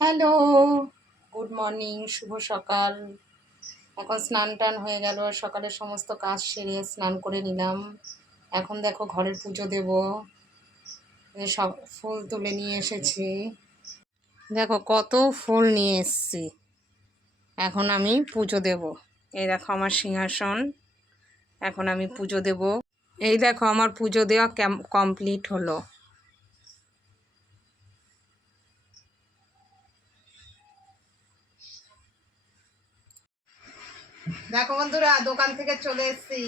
Hello. Good morning, শুভ সকাল। এখন স্নান টান হয়ে গেল সকালে সমস্ত কাজ সেরে স্নান করে নিলাম। এখন দেখো ঘরের পুজো দেব। সব ফুল তুলে নিয়ে এসেছি। দেখো কত ফুল নিয়ে এসেছি। এখন আমি পুজো দেব। এই দেখো আমার সিংহাসন। এখন আমি পুজো দেব। এই দেখো আমার পুজো দেওয়া কমপ্লিট হলো। দেখো বন্ধুরা, দোকান থেকে চলে এসেছি।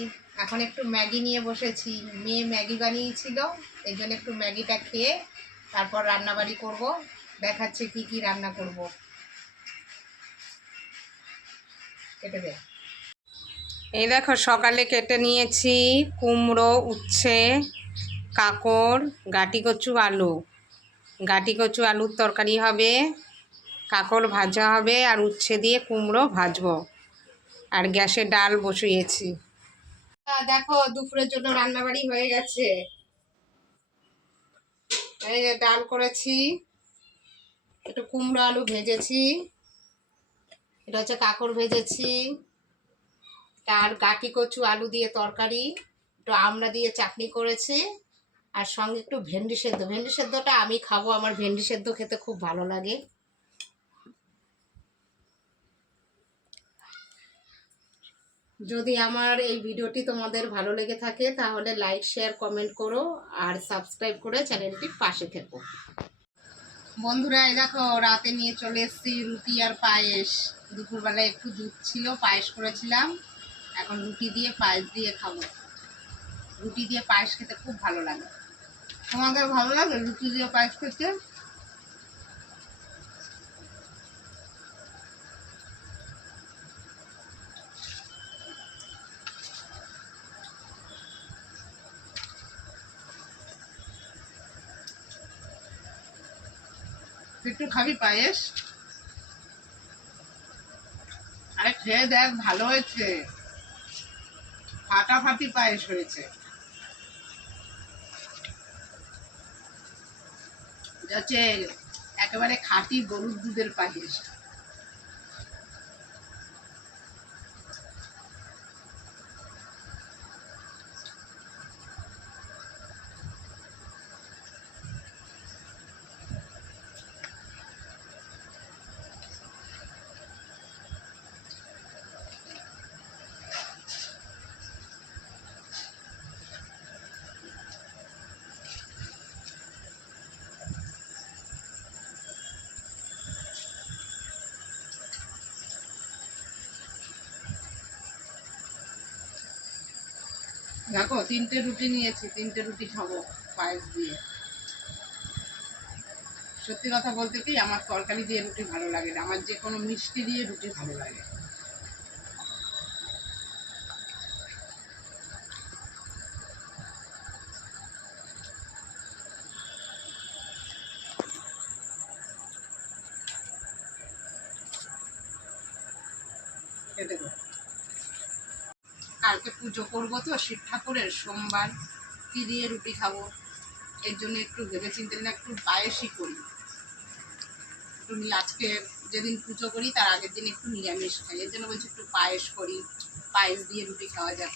এখন একটু ম্যাগি নিয়ে বসেছি। মেয়ে ম্যাগি বানিয়েছিল, এই জন্য একটু ম্যাগিটা খেয়ে তারপর রান্নাবাড়ি করব। দেখাচ্ছে কি কি রান্না করব। কেটে দে। এই দেখো, সকালে কেটে নিয়েছি কুমড়ো, উচ্ছে কাকড় গাটি কচু আলু। গাটি কচু আলুর তরকারি হবে কাকড় ভাজা হবে, আর উচ্ছে দিয়ে কুমড়ো ভাজবো। আর গ্যাসে ডাল বসিয়েছি। দেখো, দুপুরের জন্য রান্নাবাড়ি হয়ে গেছে। এই যে ডাল করেছি, একটু কুমড়ো আলু ভেজেছি, এটা হচ্ছে কাকড় ভেজেছি আর গাটি কচু, আলু দিয়ে তরকারি, একটু আমড়া দিয়ে চাটনি করেছি, আর সঙ্গে একটু ভেন্ডি সেদ্ধ। ভেন্ডি সেদ্ধটা আমি খাব, আমার ভেন্ডি সেদ্ধ খেতে খুব ভালো লাগে। যদি আমার এই ভিডিওটি তোমাদের ভালো লেগে থাকে, তাহলে লাইক শেয়ার কমেন্ট করো আর সাবস্ক্রাইব করে চ্যানেলটির পাশে থেকো। বন্ধুরা, এই দেখো, রাতে নিয়ে চলে এসেছি রুটি আর পায়েস। দুপুরবেলায় একটু দুধ ছিল, পায়েস করেছিলাম। এখন রুটি দিয়ে, পায়েস দিয়ে খাব। রুটি দিয়ে পায়েস খেতে খুব ভালো লাগে। তোমাদের ভালো লাগে রুটি দিয়ে পায়েস খেতে? একটু খাবি পায়েস? আরে খেয়ে দেখ, ভালো হয়েছে। ফাটাফাটি পায়েস হয়েছে। হচ্ছে, একেবারে খাঁটি গরুর দুধের পায়েস। দেখো, তিনটে রুটি নিয়েছি, তিনটে রুটি খাব, পায়েস দিয়ে। সত্যি কথা বলতে কি, আমার তরকারি দিয়ে রুটি ভালো লাগে না। আমার যে কোনো মিষ্টি দিয়ে রুটি ভালো লাগে। কালকে পুজো করব তো, শিব ঠাকুরের সোমবার। কি দিয়ে রুটি খাব? এর জন্য একটু ভেবে চিন্তে না, একটু পায়েসই করি। একটু আজকে যেদিন পুজো করি, তার আগের দিন একটু নিরামিষ খাই। এর জন্য বলছি একটু পায়েস করি। পায়েস দিয়ে রুটি খাওয়া যাক।